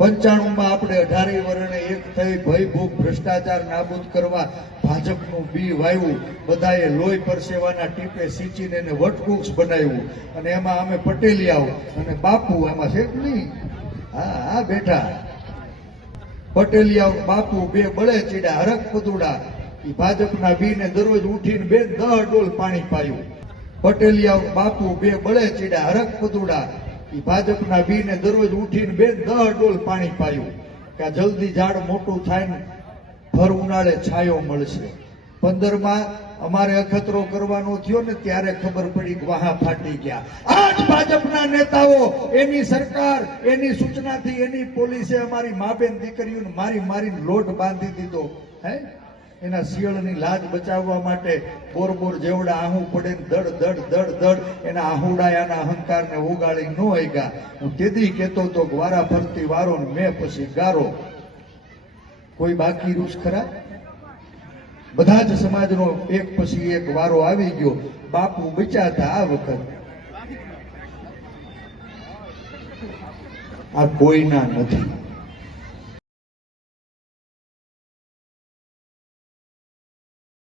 95 આપણે 18 વર્ષે એક થઈ ભય ભૂખ ભ્રષ્ટાચાર નાબૂદ કરવા ભાજપનું બી વાવ્યું, બધાએ લોહી પરસેવાના ટીપે સિંચીને એને વટવૃક્ષ બનાવ્યું, અને એમાં અમે પટેલિયાઓ અને બાપુ એમાં છે કે નહીં, હા બેઠા પટેલિયાઓ બાપુ બે બળે ચીડા હરક પદુડા, એ ભાજપના બીને દરરોજ ઉઠીને 10 ડોલ પાણી પાયું. પટેલિયાઓ બાપુ બે બળે ચીડા હરક પદુડા, એ ભાજપના બીને દરરોજ ઉઠીને 10 ડોલ પાણી પાયું કે જલ્દી ઝાડ મોટું થાય ને ભર ઉનાળે છાયો મળશે. 15માં અમારે અખતરો કરવાનો થયો ને ત્યારે ખબર પડી કે વાહા ફાટી ગયા. આજ ભાજપના નેતાઓ, એની સરકાર, એની સૂચનાથી એની પોલીસે અમારી માબેન દીકરીઓને મારીને લોટ બાંધી દીધો. હે એના શિયળની લાજ બચાવવા માટે બોર જેવડા આહું પડે દડ એના આહુડાયાના અહંકારને ઉગાડી ન હગ્યા. હું તેથી કહેતો તો વારા ફરતી વારો ને મેં પછી ગારો. કોઈ બાકી રૂસ ખરા? બધા જ સમાજનો એક પછી એક વારો આવી ગયો. બાપુ બચ્યા હતા આ વખત, આ કોઈના નથી.